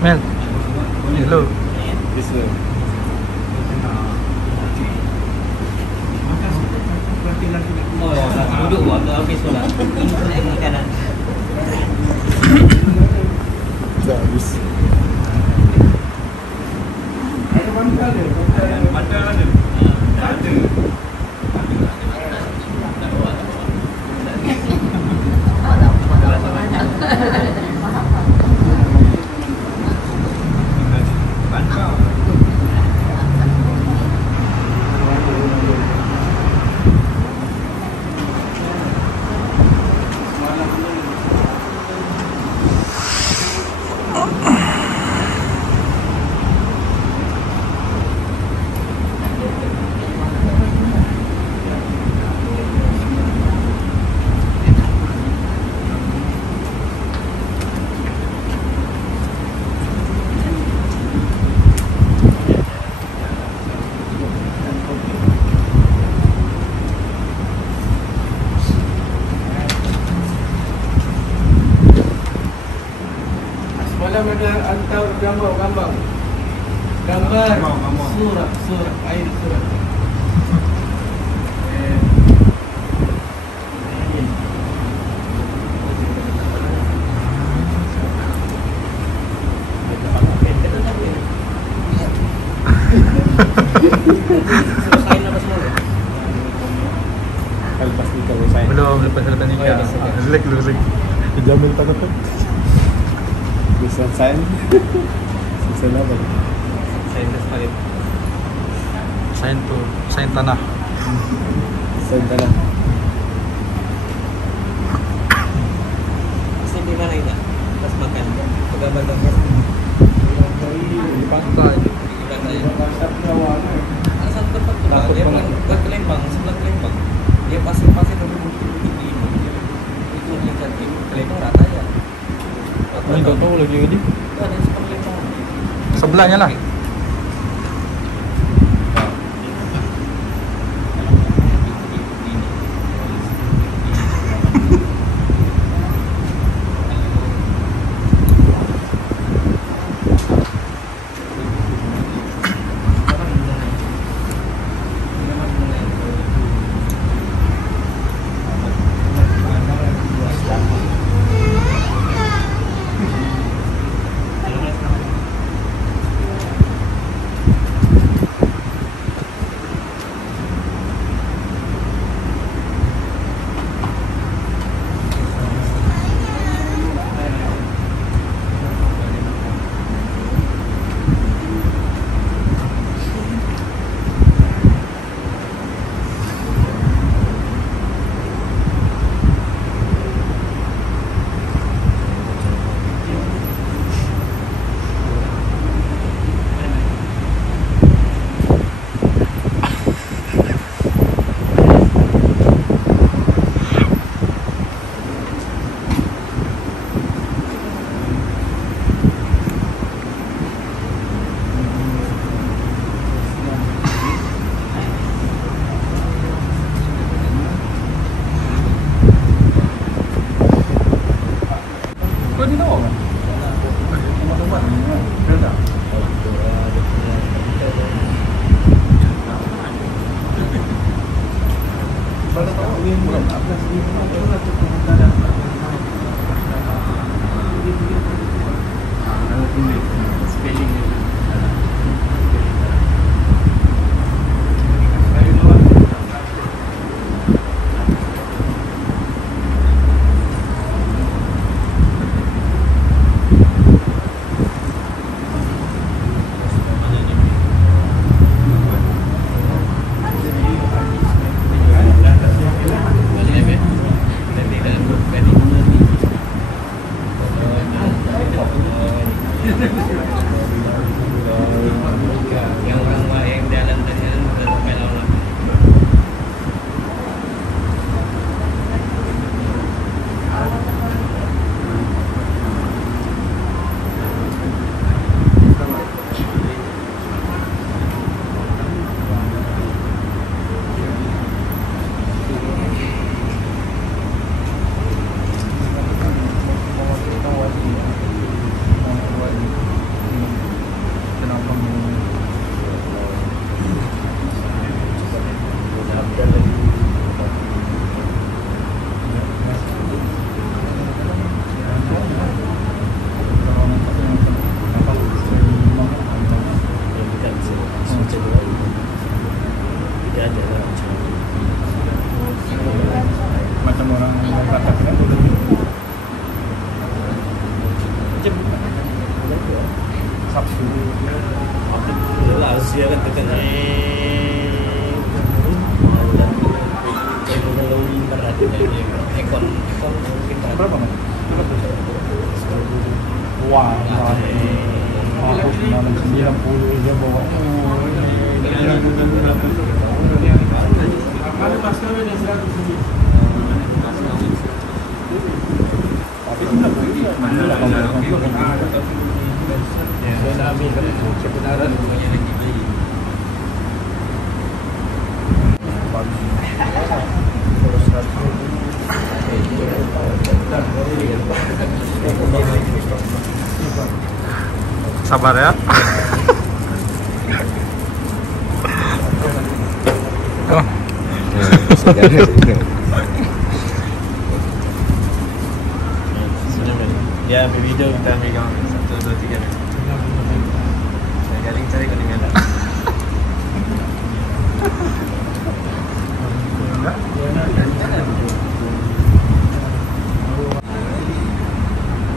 Mel, hello. This way. Oh, duduk buat ke habis solat. Ini kanan. Dah habis. Ada bantal dia. Bantal ada. Ada. Semalam ada hantar gambar surat air surat. Lepas nikah selesai. Belum, lepas nikah. Relax dulu, relax. Jamin takut tu. Bisa sign. Sign apa? Saya dah sekali. Sign tanah. Sign tanah. Masih di mana kita? Pas makan. Gambar-gambar. Di pantai. Di pantai. Pasar Jawa ni. Ada satu tempat tu lah. Dia bukan ke Lembang, sebelah ke Lembang. Dia pasir-pasir bukit ini. Itu yang cantik. Ke Lembang rata ya. Ini tak tahu lagi ni. Itu ada sebelah Lembang. Sebelahnya lah. Kau ni tahu kan? Teman-teman ni kan? Dah. Pada tahu ni bukan apa sih? Mana tu ada. Spelling ni. 60 dia bawa. Ada mas kawin yang 100 lebih. Tapi tidak boleh. Mana lah kalau Saya nak ambil kan kebenaran. Semuanya lagi beli. Sabar ya. Oh. Ya, ambil video kita ambil gambar 1, 2, 3. Saya galing cari ketinggalan.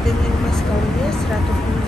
Dengan mas kawinnya 100 ringgit.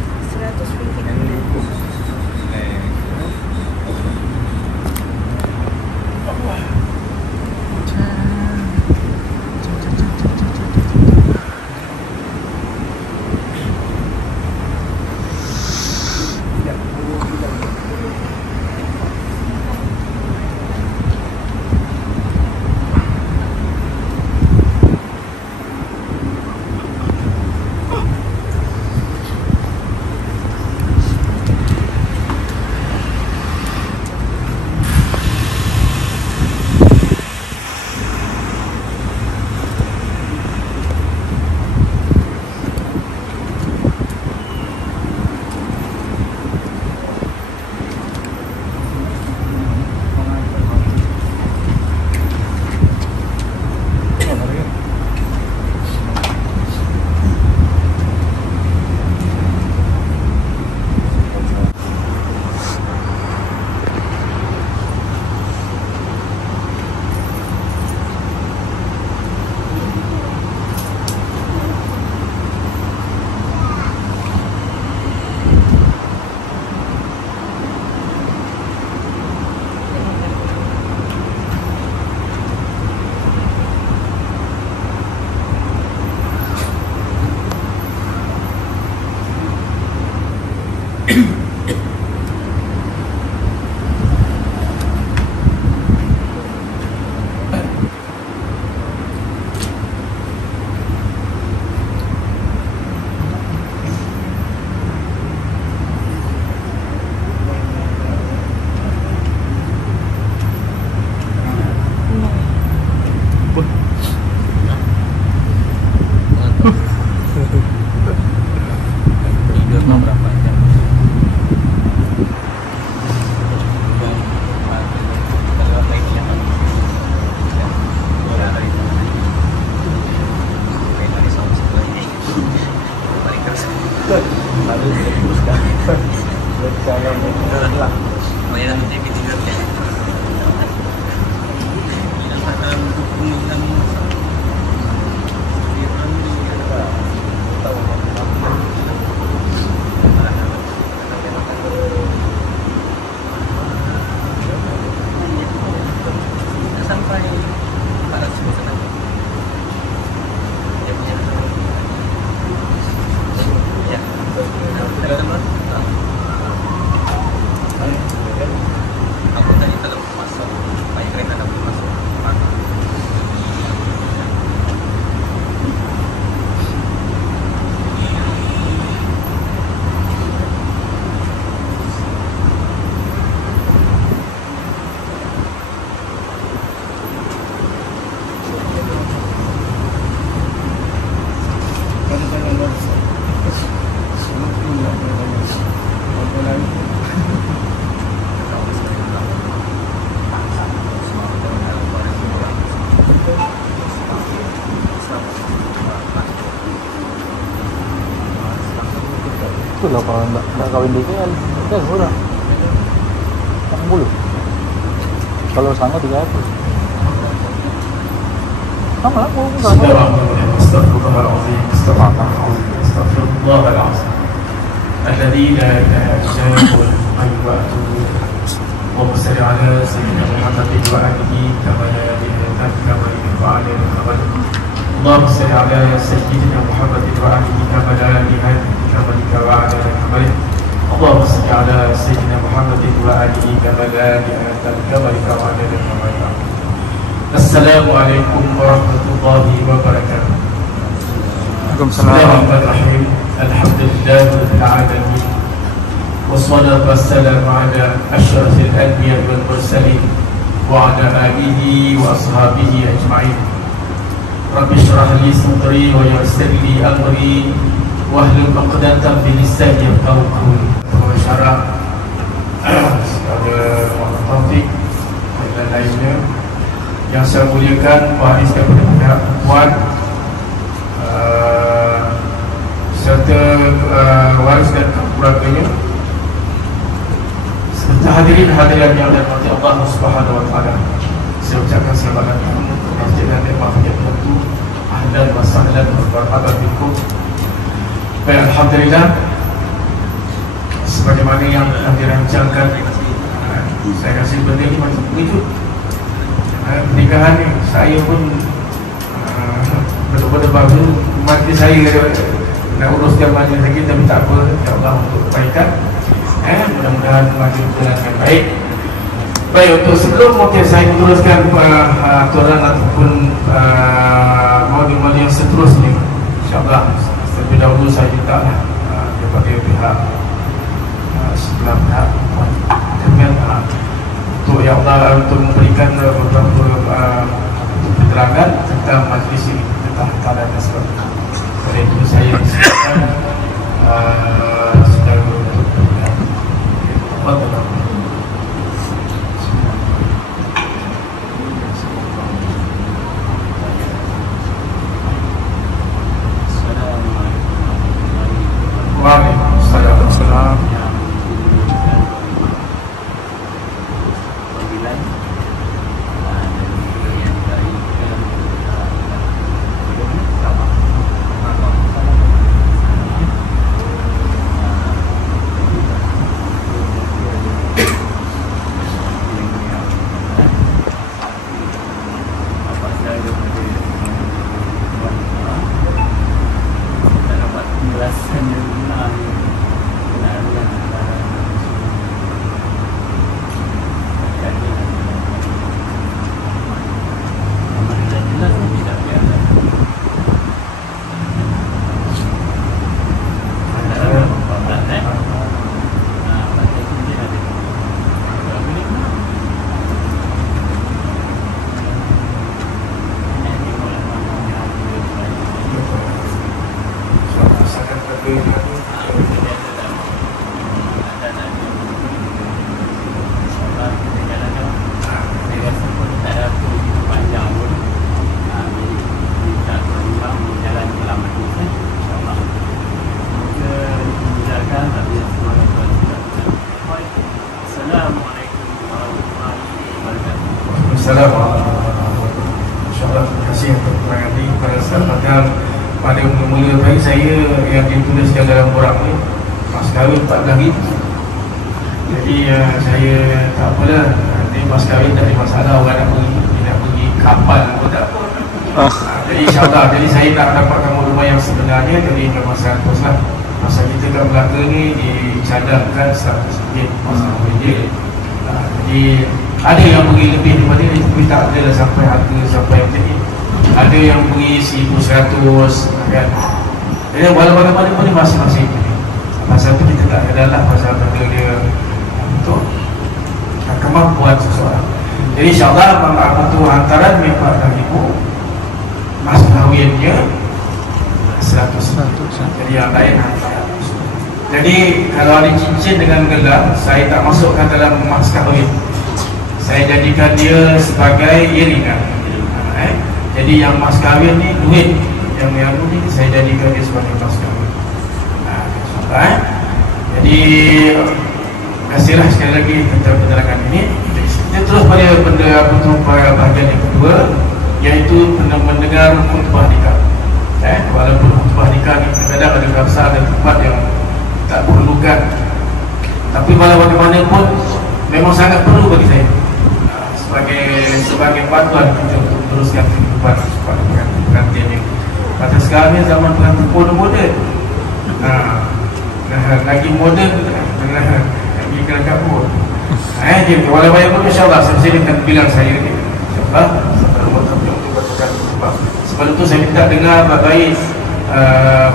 Tidur mau berapa jam? Lewat lagi ya kan? Ya, boleh dari sana. Main dari sama sebelah ini. Balik terus. Lalu teruskan. Kalau lah. Banyak nanti TV tidur ya. Ini akan mengingat sampai pada sana. Dia punya. Ya. Ada teman. Aku tadi telah masuk. Baik kereta dapat masuk. Itulah kalau nak kawin di sini kan murah. 60. Kalau sana 300. Sama lah, aku sama. استغفر الله العظيم الذي لا اله الا هو الحي واتوب اللهم صل على سيدنا محمد واله كما كما وعلى محمد اللهم صل على سيدنا محمد واله كما كما وعلى محمد Allahumma salli ala sayyidina Muhammadin wa alihi kama la ilaha illa anta. Assalamualaikum warahmatullahi wabarakatuh. Bismillahirrahmanirrahim. Alhamdulillahirabbil alamin. Wassalatu wassalamu ala asyrafil anbiya wal mursalin wa ala alihi wa ashabihi ajma'in. Rabbi shrah li sadri wa yassir li amri wahlul 'uqdatam min lisani yafqahu qawli. Syarah segala taufik dan lainnya yang saya muliakan, waris daripada pihak Puan serta waris dan keluarganya, serta hadirin hadirat yang dirahmati Allah Subhanahu wa taala. Saya ucapkan selamat datang ke Masjid Al-Imam Yaitu ahlan wa sahlan wa marhaban bikum. Baik, alhamdulillah, sebagaimana yang telah dirancangkan, saya rasa benda ini macam mengejut. Pernikahan ni saya pun betul-betul baru majlis saya nak uruskan majlis lagi, tapi tak apa, ya Allah untuk kebaikan. Mudah-mudahan majlis berjalan dengan baik. Baik, untuk sebelum mungkin saya meneruskan aturan ataupun modul-modul yang seterusnya, insyaAllah terlebih dahulu saya minta daripada pihak sebelah pihak dengan untuk ya Allah untuk memberikan beberapa keterangan tentang majlis ini, tentang keadaan dan sebagainya. Oleh itu saya silakan saudara untuk berbicara. Waalaikumsalam. InsyaAllah terima kasih untuk keterangan ini kepada sahabat. Pada mula-mula baik saya yang dituliskan dalam borang ni mas kahwin 14 hari. Jadi saya tak apalah, nanti mas kahwin tak ada masalah, orang nak pergi kapal pun tak apa. Jadi insyaAllah, jadi saya nak dapatkan rumah yang sebenarnya. Jadi memang 100 lah. Masa kita kat Melaka ni dicadangkan 100 ringgit masa ringgit. Jadi ada yang beri lebih daripada ni, tapi tak ada lah sampai harga sampai macam ni. Ada yang beri 1,100 kan. Jadi walaupun mana pun masing-masing. Pasal tu kita tak ada lah, pasal benda dia untuk kemampuan seseorang. Jadi insyaAllah untuk hantaran memang ibu mas kahwinnya 100. Jadi yang lain hantaran. Jadi kalau ada cincin dengan gelang, saya tak masukkan dalam mas kahwin. Saya jadikan dia sebagai iringan. Jadi yang mas kahwin ni duit, yang ni saya jadikan dia sebagai mas kahwin. Jadi kasihlah sekali lagi tentang penerangan ini. Kita terus pada benda pada bahagian yang kedua, iaitu mendengar khutbah nikah. Walaupun khutbah nikah ni kadang-kadang ada rasa ada tempat yang tak perlukan, tapi walau bagaimanapun memang sangat perlu bagi saya sebagai panduan kita untuk teruskan kehidupan pada pengantin ini. Pada sekarang ni zaman pengantin moden, lagi moden yakin walaupun insyaAllah saya minta bilang saya ini insyaAllah sebab itu saya minta dengar bagai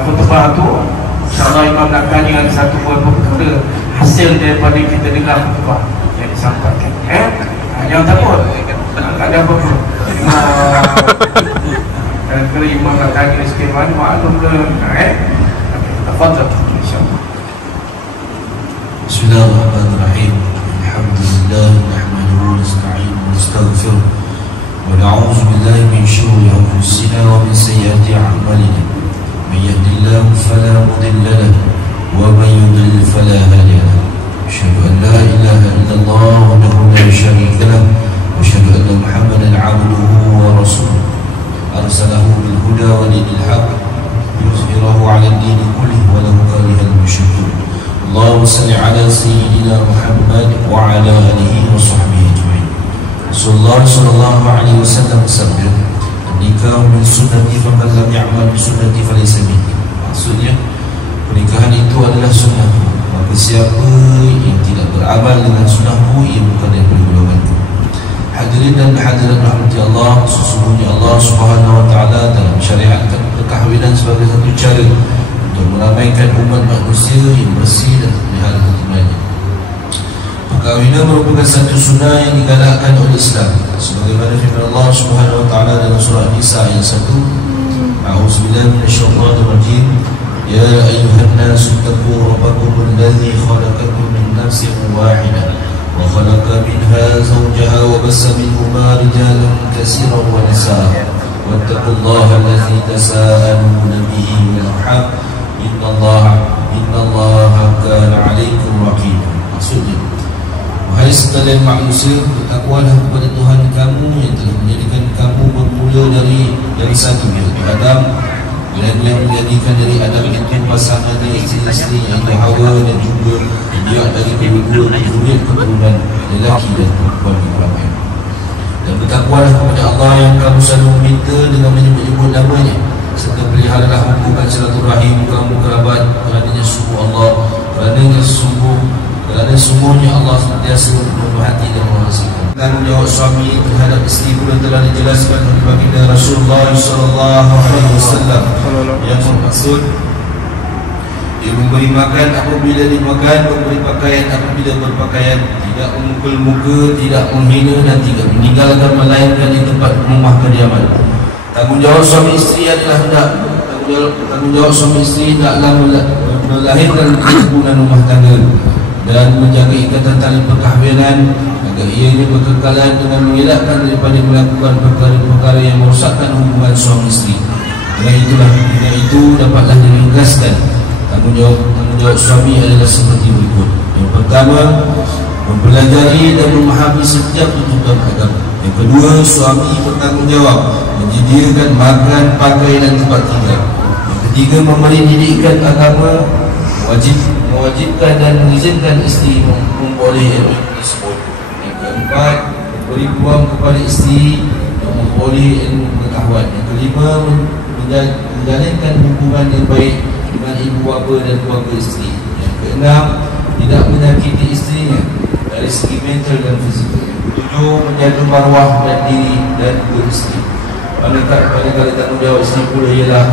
khutbah itu insyaAllah Imam nak tanya ada satu buah perkara hasil daripada kita dengar khutbah yang disampaikan jangan takut tak ada apa-apa dan kalau Imam nak tanya sikit mana maklum ke tafadhal insyaAllah. Bismillahirrahmanirrahim. Alhamdulillah nahmaduhu wa nasta'inuhu wa nastaghfiruh wa na'udzu billahi min shururi anfusina wa min sayyiati a'malina. May yahdihillahu fala mudilla lahu wa may yudlil fala hadiya lahu. Asyhadu an la ilaha illallah wahdahu la syarika lahu wa asyhadu anna Muhammadan 'abduhu wa rasuluh. Arsalahu bil huda wa dinil haqq liyuzhirahu 'ala ad-dini kullihi wa law kariha al-mushrikun. Allahumma salli ala sayyidina Muhammad wa ala alihi wa sahbihi ajma'in. Rasulullah sallallahu alaihi wasallam bersabda, "Nikah min sunnati faman lam ya'mal bi sunnati falaysa minni." Maksudnya, pernikahan itu adalah sunnahku. Maka siapa yang tidak beramal dengan sunnahku, ia bukan daripada golonganku. Hadirin dan hadirat rahmati Allah, sesungguhnya Allah Subhanahu wa taala telah mensyariatkan perkahwinan sebagai satu cara untuk meramaikan umat manusia yang bersih dan pelihara keturunannya. Perkahwinan merupakan satu sunnah yang digalakkan oleh Islam, sebagaimana firman Allah Subhanahu wa taala dalam surah Nisa ayat 1. A'udzubillahi minasyaitonir rajim. Ya ayyuhan nasu taqu rabbakum alladzi khalaqakum min nafsin wahidah wa khalaqa minha zawjaha wa bassa minhuma rijalan katsiran wa nisaa. Wattaqullaha alladzi tasaaluna bihi wal arham. Innallaha kana 'alaikum raqiba. Maksudnya, wahai sekalian manusia, bertakwalah kepada Tuhan kamu yang telah menjadikan kamu bermula dari satu, iaitu Adam, dan yang menjadikan dari Adam itu pasangan dari isteri iaitu Hawa, dan juga dia dari kedua keturunan lelaki dan perempuan yang ramai. Dan bertakwalah kepada Allah yang kamu selalu meminta dengan menyebut-nyebut namanya, serta peliharalah hubungan silaturahim kamu kerabat, kerana sungguhnya Allah sentiasa memperhati dan mengasihi. Tanggungjawab suami terhadap isteri pula telah dijelaskan oleh baginda Rasulullah sallallahu alaihi wasallam, yang bermaksud dia memberi makan apabila dimakan, memberi pakaian apabila berpakaian, tidak memukul muka, tidak menghina, dan tidak meninggalkan melainkan di tempat rumah kediaman. Tanggungjawab suami isteri adalah tanggungjawab suami isteri hendaklah melahirkan kerukunan rumah tangga dan menjaga ikatan tali perkahwinan agar ianya berkekalan dengan mengelakkan daripada melakukan perkara-perkara yang merosakkan hubungan suami isteri. Dengan itu dapatlah diringkaskan. Tanggungjawab suami adalah seperti berikut. Yang pertama, mempelajari dan memahami setiap tuntutan agama. Yang kedua, suami bertanggungjawab menyediakan makan, pakai dan tempat tinggal. Yang ketiga, memberi didikan agama, mewajibkan dan mengizinkan isteri memperoleh ilmu tersebut. Yang keempat, memberi peluang kepada isteri untuk memperoleh ilmu pengetahuan. Yang kelima, menjalinkan hubungan yang baik dengan ibu bapa dan keluarga isteri. Yang keenam, tidak menyakiti isterinya dari segi mental dan fizikal. Yang ketujuh, menjaga maruah dan diri dan isteri. Pada tanggungjawab isteri pula ialah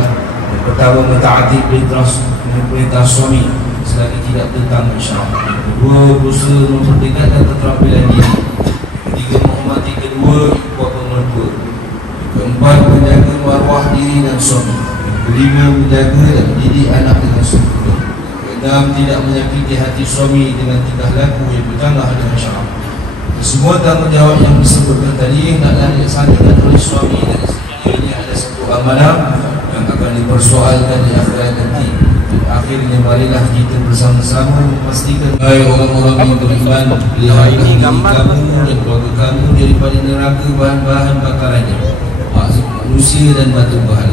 yang pertama, mentaati perintah suami selagi tidak bertentangan syarak. Yang kedua, berusaha mempertingkatkan keterampilan diri. Yang ketiga, menghormati kedua ibu bapa mertua. Yang keempat, menjaga maruah diri dan suami. Yang kelima, menjaga dan mendidik anak dengan sempurna. Yang keenam, tidak menyakiti hati suami dengan tingkah laku yang bercanggah dengan syarak. Semua tanggungjawab yang disebutkan tadi hendaklah dilaksanakan oleh suami dan isteri. Ini ada satu amanah yang akan dipersoalkan di akhirat nanti. Akhirnya marilah kita bersama-sama memastikan hai orang-orang yang beriman, peliharalah kamu dan keluarga kamu daripada neraka bahan-bahan bakarannya, manusia dan batu bara.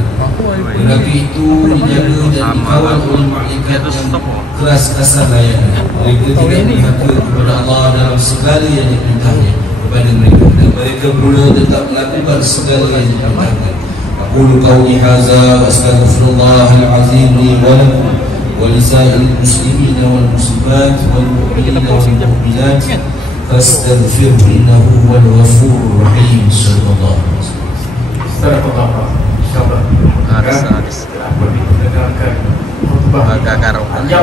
Neraka itu dijaga dan dikawal oleh malaikat yang keras kasar layannya. Mereka tidak berhaka kepada Allah dalam segala yang diperintahnya kepada mereka, dan mereka pula tetap melakukan segala yang diperintahkan. Aqulu qawli hadza wa astaghfirullahal azim li wa lakum wa lisa'il muslimina wal muslimat wal mu'minina wal mu'minat فاستغفره إنه هو الغفور الرحيم. صلى الله عليه وسلم. Astagfirullah. InsyaAllah. Hadis. Apa kita dengarkan khutbah panjang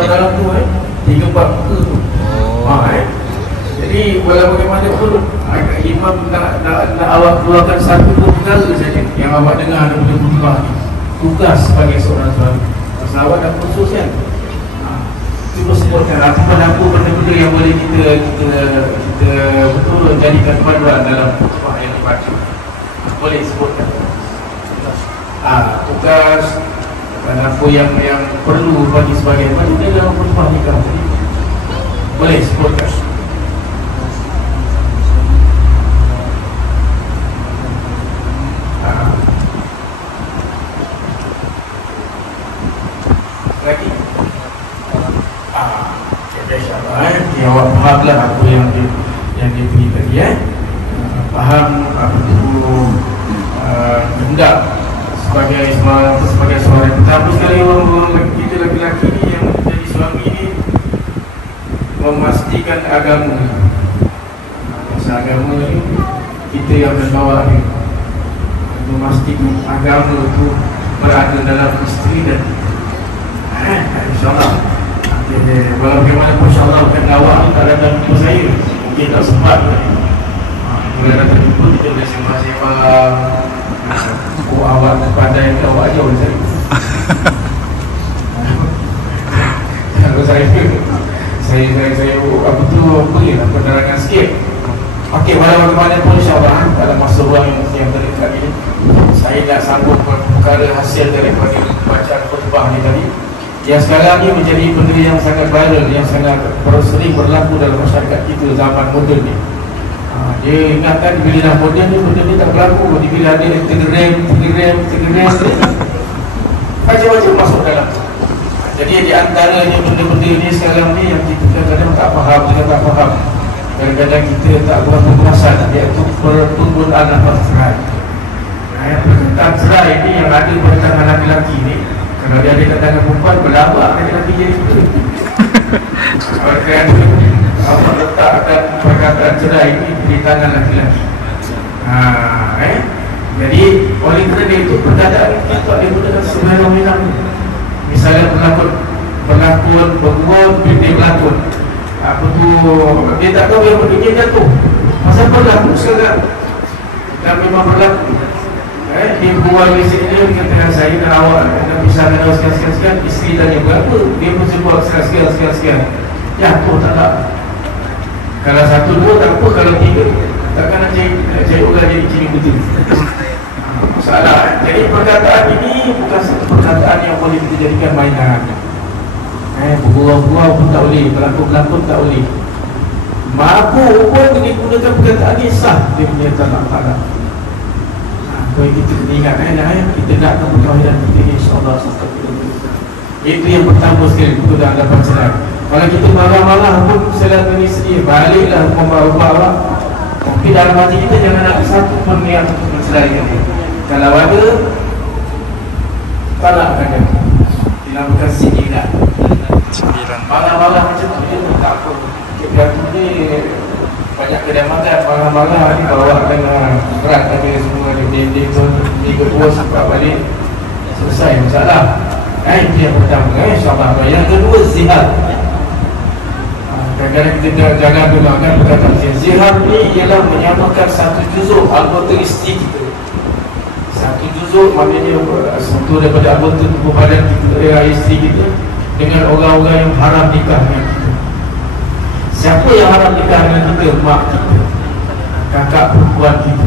dalam tu 3 bab tu. Jadi walau bagaimanapun imam nak awak keluarkan satu perkara saja yang awak dengar daripada khutbah ni. Tugas sebagai seorang suami. Pasal awak dah khusus kan. Cuba sebutkan apa benda-benda yang boleh kita betul jadikan panduan dalam khutbah yang dibaca. Boleh sebutkan. Tugas dan apa yang perlu bagi sebagai manusia dalam khutbah nikah tadi. Boleh sebutkan. Lagi. InsyaAllah awak fahamlah apa yang diberi tadi faham apa itu hendak sebagai seorang pertama sekali orang kita lelaki ni yang jadi suami ni memastikan agama. Pasal agama ni kita yang berbawa ni, memastikan agama itu berada dalam isteri dan insyaAllah bagaimana insyaAllah akan awak ni tak datang jumpa saya, mungkin tak sempat bila datang jumpa kita boleh sembang-sembang. Awak pandai ke awak jauh saya. Kalau saya apa tu berilah penerangan sikit. Okey, walaupun insyaAllah dalam masa ruang yang terdekat ini saya nak sambung perkara hasil daripada bacaan khutbah ni tadi yang sekarang ni menjadi benda yang sangat viral, yang sangat sering berlaku dalam masyarakat kita zaman moden ni. Dia ingatkan bila dah moden ni benda ni tak berlaku. Bila ada Telegram macam-macam masuk dalam. Jadi di antaranya benda-benda ni sekarang ni yang kita kadang-kadang tak faham, kadang-kadang kita tak buat penguasaan, iaitu pertuntutan nafas cerai. Pertuntutan cerai ni yang ada pada tangan lelaki ni, kalau dia ada kat tangan perempuan, berlambak lelaki jadi kita. Allah letakkan perkataan cerai ini di tangan lelaki. Jadi oleh kerana itu perkataan itu tak digunakan semena-mena. Misalnya berlakon berbuat dia berlakon. Apa tu dia tak tahu yang berdua jatuh. Pasal berlaku sekarang. Dan memang berlaku. Dia buat lesen dia katakan saya dan awak dan pisahkan awak sekian-sekian. Isteri tanya berapa? Dia pun sebut sekian-sekian. Jatuh tak tak. Kalau 1, 2 tak apa, kalau 3 takkan nak cari orang jadi ciri betul. Masalah. Jadi perkataan ini bukan satu perkataan yang boleh kita jadikan mainan. Bergurau-gurau pun tak boleh, berlakon-lakon tak boleh. Mabuk pun digunakan perkataan ini sah. Dia punya tak. Kalau kita kena ingat kita nak perkahwinan kita ni insyaAllah itu yang pertama sekali untuk dapat cerai. Kalau kita marah-marah pun selama ni sedih, baliklah membawa-bawa. Tapi dalam hati kita jangan ada satu pun yang menceraikan dia. Kalau ada, talakkan dia. Dinamakan sindiran. Marah-marah macam tu dia tak apa. Berlaku ni banyak kedai makan, marah-marah ni bawa dengan berat ada semua dia ketua sampai balik selesai masalah. Itu yang pertama, insyaAllah. Yang kedua, zihar. Kadang-kadang kita jangan gunakan perkataan zihar. Zihar ni ialah menyamakan satu juzuk anggota isteri kita. Satu juzuk maknanya satu daripada anggota tubuh badan kita, isteri kita, dengan orang-orang yang haram nikah dengan kita. Siapa yang haram nikah dengan kita? Mak kita, kakak perempuan kita,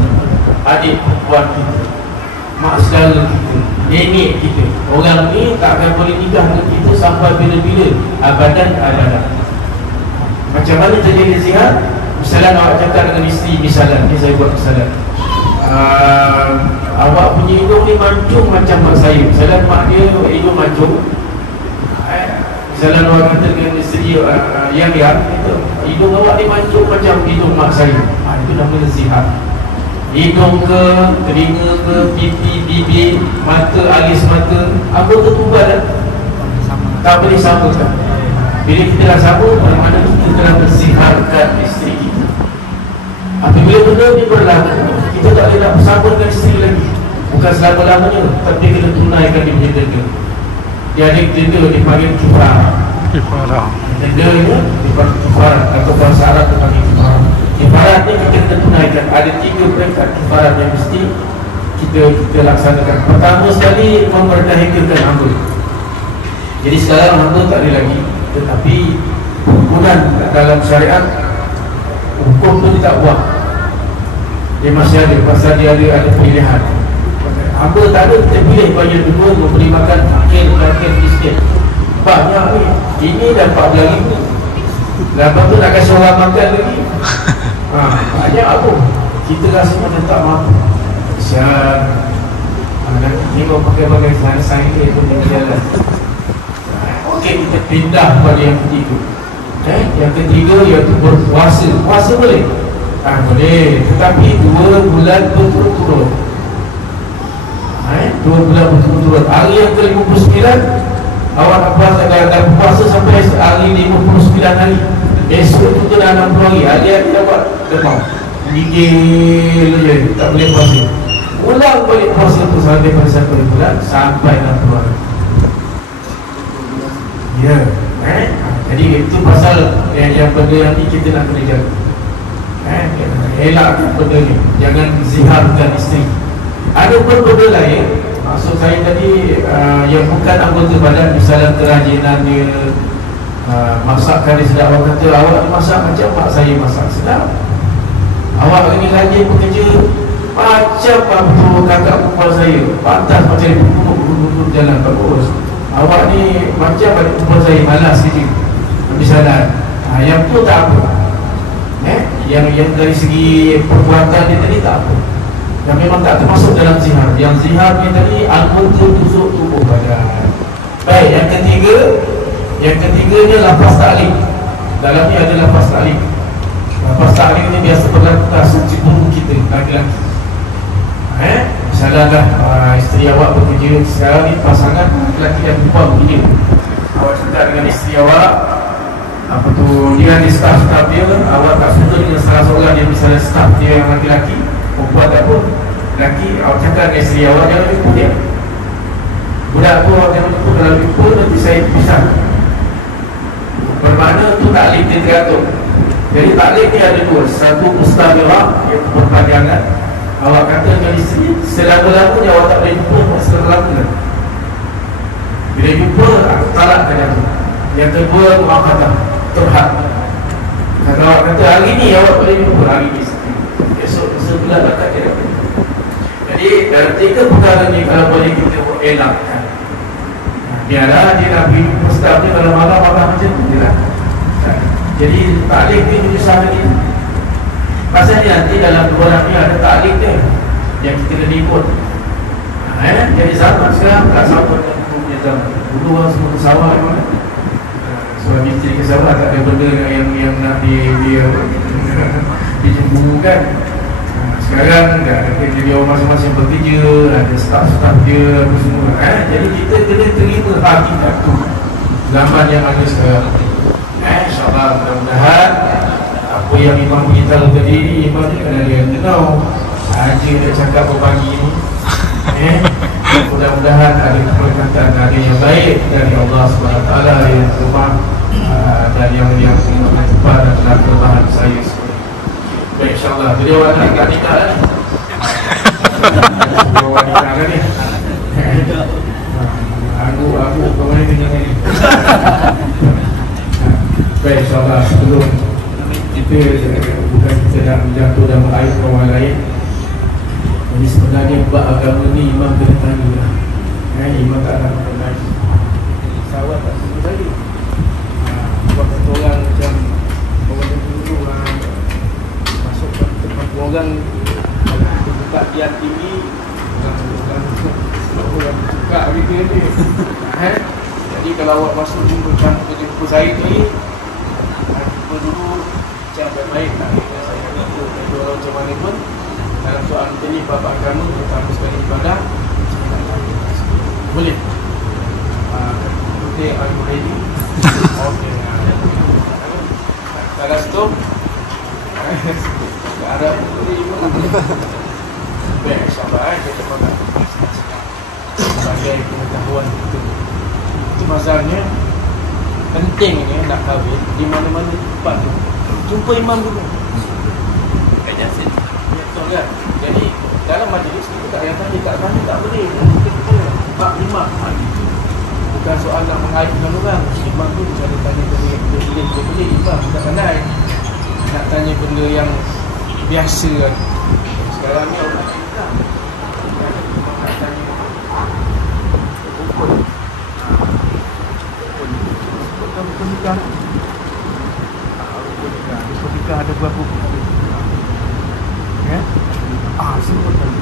adik perempuan kita, mak saudara kita, nenek kita. Orang ni tak akan boleh nikah dengan kita sampai bila-bila, abadan abadan. Macam mana terjadi zihar? Misalnya awak cakap dengan isteri, misalnya ni saya buat misalnya, awak punya hidung ni mancung macam mak saya. Misalnya mak dia hidung mancung, misalnya awak kata dengan isteri yang hidung awak ni mancung macam hidung mak saya. Itu namanya zihar. Hidung ke, telinga ke, pipi, bibir, mata, alis mata, anggota tubuh badan tak boleh samakan. Bila kita dah sama, mana kita telah menziharkan isteri kita. Apabila benda ni berlaku, kita tak boleh nak bersama dengan isteri lagi. Bukan selama-lamanya, tapi kita tunaikan dia punya denda. Dia ada denda dipanggil kifarah. Denda ni dipanggil kifarah, atau bahasa Arab dipanggil kifarah. Kifarah ni kita kena tunaikan. Ada 3 peringkat kifarah yang mesti kita laksanakan. Pertama sekali, memerdekakan hamba. Jadi sekarang hamba tak ada lagi, tetapi hukuman dalam syariat, hukum tu dia tak buat. Dia masih ada, pasal dia ada pilihan. Hamba tak ada, kita pilih bagi dua, memberi makan fakir miskin. Banyak ni, ini dah 14,000. Lepas tu nak kasih orang makan lagi. Banyak apa? Kita rasanya dah tak mampu. Kesian. Nanti tengok pakai-pakai sayang-sayang ni pun dia jalan. Okey, kita pindah pada yang ketiga. Yang ketiga iaitu berpuasa. Puasa boleh? Boleh. Tetapi 2 bulan berturut-turut. 2 bulan berturut-turut. Hari yang ke-59 awak nak puasa sampai hari 59 hari. Esok tu dah 60 hari. Hari-hari dah buat demam, gigil je, tak boleh puasa. Ulang balik puasa tu sampai pada 1 bulan sampai 60 hari. Ya. Jadi itu pasal yang benda yang ni kita nak kena jaga. Elakkan benda ni. Jangan ziharkan isteri. Ada pun benda lain, maksud saya tadi, yang bukan anggota badan, misalnya kerajinan dia, masakan dia sedap. Awak kata awak masak macam mak saya masak sedap. Awak ni rajin bekerja macam betul kakak perempuan saya, pantas macam duduk jalan bagus. Awak ni macam adik perempuan saya, malas kerja, misalnya. Yang tu tak apa. Yang dari segi perbuatan dia tadi tak apa. Yang memang tak termasuk dalam zihar. Yang zihar ni tadi anggota tusuk tubuh badan. Baik, yang ketiganya lafaz ta'lim. Dalamnya ada lafaz ta'lim. Lafaz ta'lim ni biasa berlaku atas cipu kita, laki-laki. Misalnya dah isteri awak bekerja, sekarang ni pasangan lelaki dan perempuan bekerja. Awak cerita dengan isteri awak, apa tu, dia ada staff dia, awak tak suka dengan salah seorang yang misalnya staff dia yang laki-laki, perempuan tak pun lelaki, awak cakap dengan isteri awak, jangan lupa dia. Budak tu awak jangan lupa, kalau lupa nanti saya pisah. Bermakna tu taklim dia teratur. Jadi taklim ni ada 2. Satu mustabirah, iaitu perpanjangan. Awak kata dengan isteri, selama-lamanya awak tak boleh jumpa, selama-lamanya. Bila jumpa, talak kena tu. Yang kedua, muafadah, terhad. Kalau awak kata hari ni awak boleh jumpa, hari ni esok sebulan tak kira. Jadi dalam 3 perkara ni kalau boleh kita elakkan. Biarlah dia nak pergi ustaz dia, kalau marah-marah macam tu je lah. Jadi taklim ni juga sama ni. Pasal ni nanti dalam 2 orang ni ada taklim dia yang kita kena ikut. Jadi zaman sekarang tak sama dengan punya zaman. Dulu orang semua ke sawah memang. Suami isteri ke sawah tak ada benda yang nak dijemburkan. Sekarang dah jadi orang masing-masing bekerja, ada staff-staff dia, apa semua. Jadi kita kena terima hakikat tu zaman yang ada sekarang. InsyaAllah mudah-mudahan apa yang Imam beritahu tadi, Imam ni kena dia kenal saja dia cakap pagi ni. Mudah-mudahan ada keberkatan, ada yang baik dari Allah SWT, yang rumah dan yang tepat dan dalam pertahanan saya. Baik, insyaAllah. Jadi awak nak nikah kan? Awak nikah kan ni? Aku kau ni tengok ni. Baik, insyaAllah. Sebelum kita bukan kita nak menjatuh dalam air orang lain. Jadi sebenarnya bab agama ni Imam kena tanya lah. Imam tak nak mengenai sawat tak suka tadi. Buat kata orang macam orang dulu masuk ke tempat orang, buka tiap tinggi, orang buka begitu ni. Jadi kalau awak masuk jumpa saya ni, jumpa dulu macam baik-baik tak kira saya kata orang macam mana pun. Dalam soal kita ni bab agama, terutama sekali ibadah, boleh. Okay, are you ready? Okay. Kalau stop, harap sebagai pengetahuan kita. Itu masalahnya pentingnya nak kahwin di mana-mana tempat tu jumpa imam dulu. Kayaknya sih. Betul kan? Jadi dalam majlis kita tak payah tanya, tak boleh. Kita bab imam. Bukan soal nak mengaitkan orang. Imam tu cara tanya benda yang kita boleh. Imam tak pandai nak tanya benda yang biasa kan. Sekarang ni orang kita imam nak tanya rukun nikah. Rukun nikah ada berapa rukun? Ya? Semua tadi.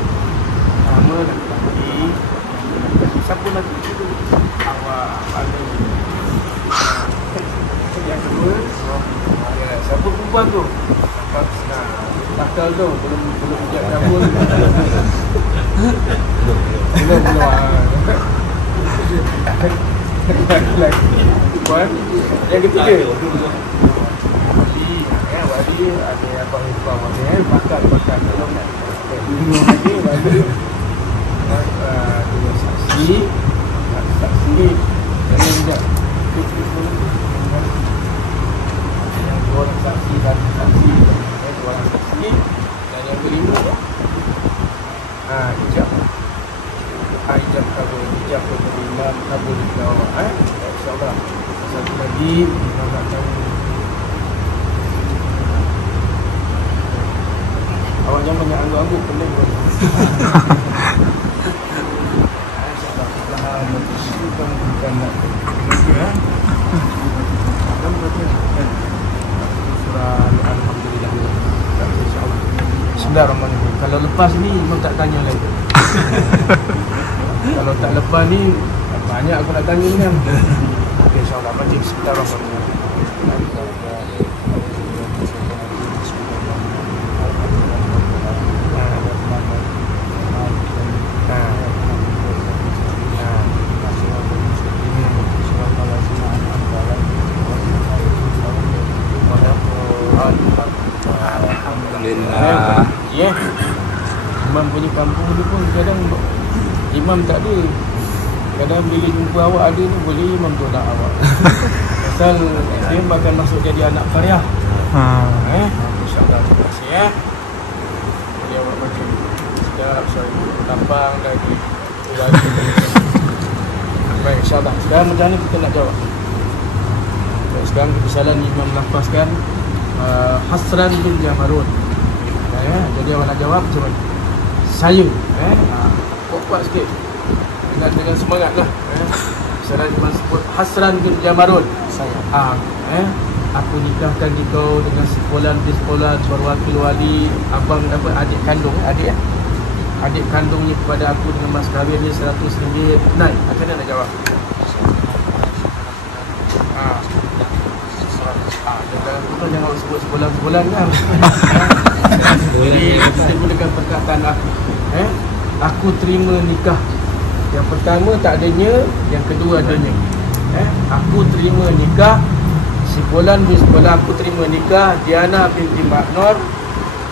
Pertama lelaki, siapa lagi itu? Awak ada. Yang kedua, siapa perempuan tu? Takal tu, belum ijab kabul. Belum. Yang ketiga, wali ada abang ipar bakal kalau minum lagi wali dua saksi dan tidak yang dua orang saksi dan dua orang saksi dan yang kelima ijab kabul, ijab imam kabul insyaAllah. Satu lagi imam nak tahu. Awak jangan banyak angguk-angguk pening pun. InsyaAllah bukan nak surah Alhamdulillah. InsyaAllah. Bismillahirrahmanirrahim. Kalau lepas ni memang tak tanya lagi. Kalau tak lepas ni banyak aku nak tanya ni kan. Okay, insyaAllah. Baca Bismillahirrahmanirrahim. Alhamdulillah. Ya. Imam punya kampung ni pun kadang imam tak ada. Kadang bila jumpa awak ada ni boleh imam tolak awak. Pasal dia akan masuk jadi anak Fariah. InsyaAllah. Terima kasih ya. Jadi awak baca sedap, lapang lagi. Baik, insyaAllah. Sekarang macam mana kita nak jawab? Baik, sekarang kebesaran imam lafazkan Hasran bin Jamarun. Jadi awak nak jawab macam mana? Saya kuat-kuat sikit dengan semangat lah. Kebesaran imam sebut Hasran bin Jamarun. Saya aku nikahkan kau dengan sekolah di sekolah berwakil wali abang adik kandung adik kandungnya kepada aku dengan mas kahwinnya 100 ringgit. Naik, macam mana nak jawab? Jangan sebut sebulan-sebulan kan. Jadi kita gunakan perkataan aku. Aku terima nikah. Yang pertama tak adanya, yang kedua adanya. Aku terima nikah si Fulan bin Fulan, aku terima nikah Diana binti Maknor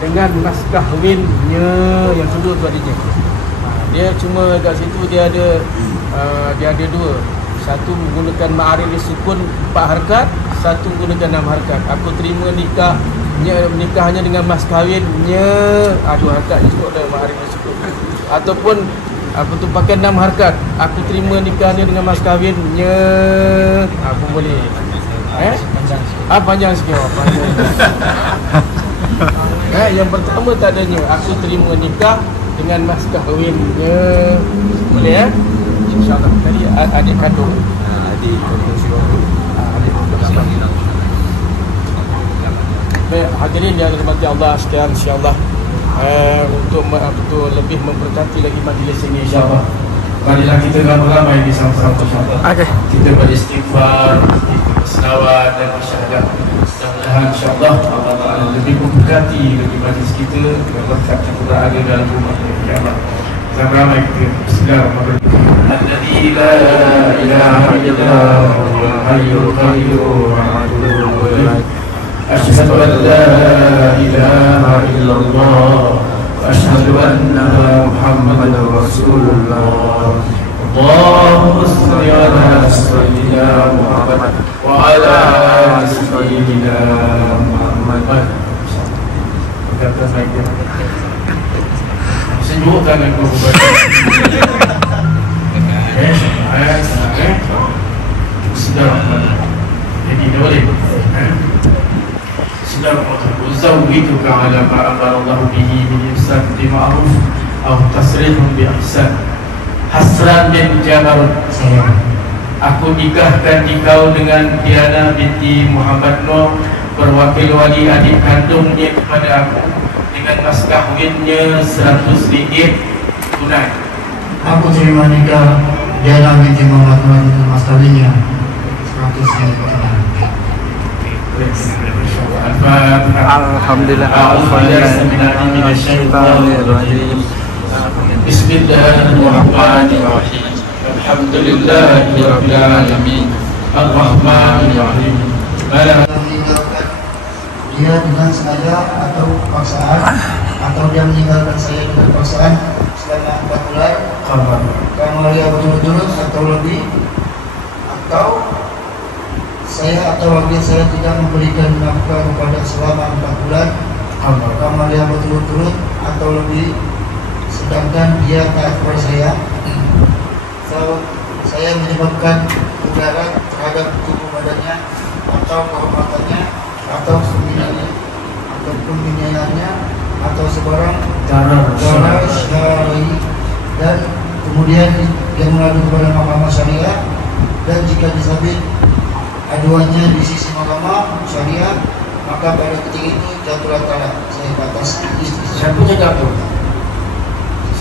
dengan mas kahwinnya yang kedua tu adanya. Dia cuma kat situ dia ada dua. Satu menggunakan ma'arif sukun 4 harakat, satu menggunakan 6 harakat. Aku terima nikahnya dengan mas kahwinnya 2 harakat cukup dah ma'arif sukun. Ataupun aku tu pakai 6 harakat. Aku terima nikahnya dengan mas kahwinnya pun boleh. Panjang sikit. Yang pertama tak adanya. Aku terima nikah dengan mas kahwinnya. Boleh ya? InsyaAllah. Tadi adik kandung. Adik kandung Baik, hadirin yang dirahmati Allah sekalian, insyaAllah untuk lebih memberkati lagi majlis ini, insyaAllah. Marilah kita ramai-ramai di sama-sama, insyaAllah. Kita beristighfar, selawat dan bersyahadat. Mudah-mudahan insyaAllah Allah Ta'ala lebih memberkati lagi majlis kita dengan berkat yang berada dalam rumah kita, insyaAllah. Ramai kita Bismillahirrahmanirrahim. Alladzi la ilaha illallah huwal hayyul qayyum a'udzu billahi asyhadu an la ilaha illallah wa asyhadu anna Muhammadar Rasulullah. Muhammad wa ala ali sayyidina Muhammad. Kata saya sejuk tangan kau buat. Bismillahirrahmanirrahim. Jadi dah boleh. Bismillahirrahmanirrahim. Uzawwituka ala ma amarallahu bihi min ihsan bi ma'ruf aw tasrihun bi ihsan. Hasran bin Jabar sayang. Aku nikahkan kau dengan Diana binti Muhammad Nur, perwakil wali adik kandungnya kepada aku, dengan mas kahwinnya 100 ringgit tunai. Aku terima nikah Diana binti Muhammad Nur dengan mas kahwinnya 100 ringgit tunai. Alhamdulillah. Bismillahirrahmanirrahim. Alhamdulillahirabbil alamin. Ar-Rahmanir-Rahim. Meninggalkan dia dengan sengaja atau paksaan, atau dia meninggalkan saya dengan paksaan selama 4 bulan, Kamalia berturut-turut atau lebih, atau saya atau wakil saya tidak memberikan nafkah kepada selama 4 bulan, Kamalia berturut-turut atau lebih, sedangkan dia taat kepada saya. Saya menyebabkan udara terhadap tubuh badannya atau kehormatannya atau pembinaannya atau sebarang cara syar'i, dan kemudian dia mengadu kepada mahkamah syariah, dan jika disabit aduannya di sisi mahkamah syariah, maka pada ketika itu jatuhlah talak. Saya batas istri. Siapa cakap tu?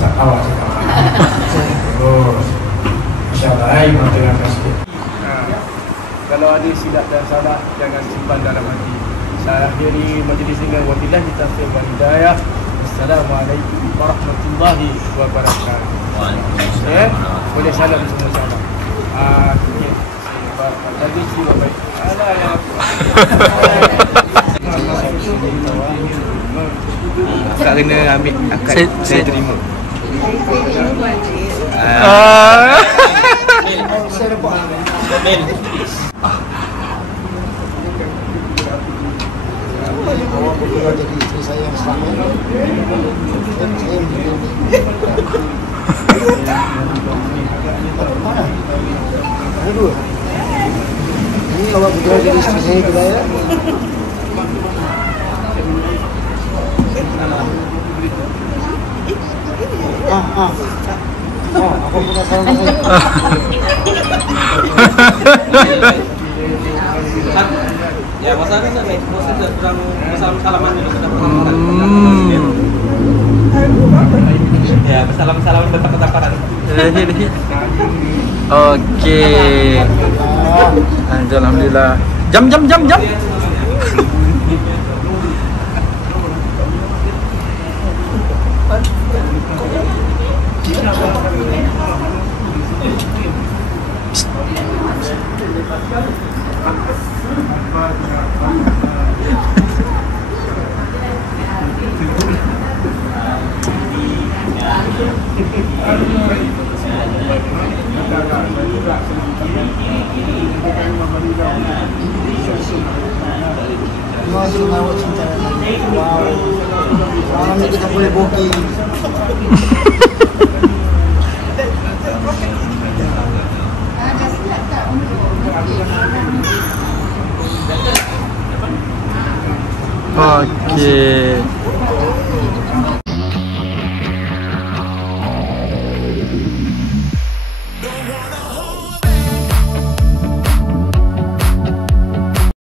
Awak cakap. Oh, InsyaAllah Imam terangkan sikit. Kalau ada silap dan salah, jangan simpan dalam hati. Saya akhiri majlis dengan wabillahi taufiq wal hidayah. Assalamualaikum warahmatullahi wabarakatuh. Waalaikumsalam. Boleh salam semua salam. Okey. Tadi siapa baik? Ada yang tak kena ambil akad. Saya terima. Awak berkira jadi istri saya yang selama ini. Saya menjadi mana? Ada 2. Ini awak berkira jadi istri saya juga ya? Apa punya salam saya? Ya, masalah kan sudah kurang salam-salaman dulu sudah ya, bersalam-salaman bertepuk-tepukan. Okey. Alhamdulillah. Jam. Terima kasih awak cinta. Wow. Malam ni kita boleh booking. Okey.